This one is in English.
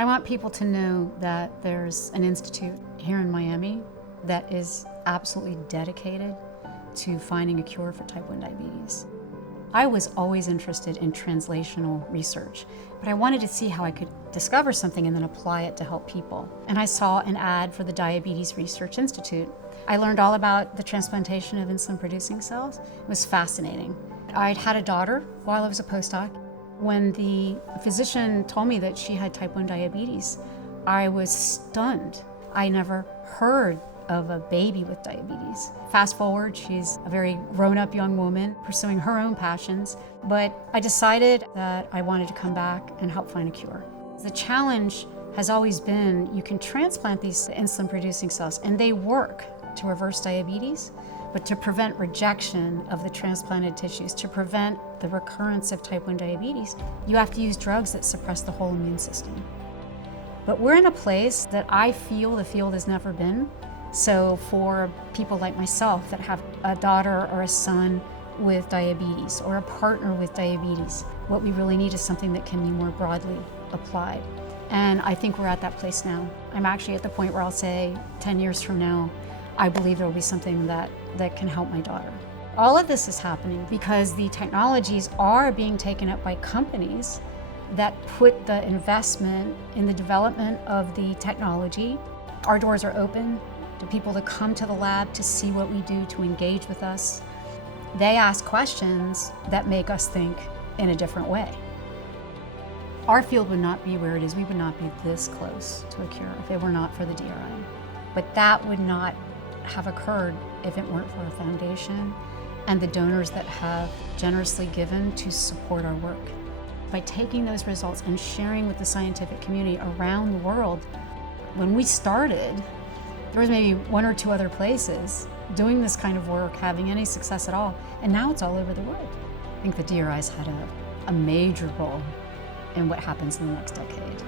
I want people to know that there's an institute here in Miami that is absolutely dedicated to finding a cure for type 1 diabetes. I was always interested in translational research, but I wanted to see how I could discover something and then apply it to help people. And I saw an ad for the Diabetes Research Institute. I learned all about the transplantation of insulin-producing cells. It was fascinating. I'd had a daughter while I was a postdoc. When the physician told me that she had type 1 diabetes, I was stunned. I never heard of a baby with diabetes. Fast forward, she's a very grown-up young woman pursuing her own passions, but I decided that I wanted to come back and help find a cure. The challenge has always been you can transplant these insulin-producing cells and they work to reverse diabetes, but to prevent rejection of the transplanted tissues, to prevent the recurrence of type 1 diabetes, you have to use drugs that suppress the whole immune system. But we're in a place that I feel the field has never been. So for people like myself that have a daughter or a son with diabetes or a partner with diabetes, what we really need is something that can be more broadly applied. And I think we're at that place now. I'm actually at the point where I'll say 10 years from now, I believe there will be something that can help my daughter. All of this is happening because the technologies are being taken up by companies that put the investment in the development of the technology. Our doors are open to people to come to the lab to see what we do, to engage with us. They ask questions that make us think in a different way. Our field would not be where it is. We would not be this close to a cure if it were not for the DRI. But that would not have occurred if it weren't for our foundation and the donors that have generously given to support our work. By taking those results and sharing with the scientific community around the world, when we started, there was maybe one or two other places doing this kind of work, having any success at all, and now it's all over the world. I think the DRI's had a major role in what happens in the next decade.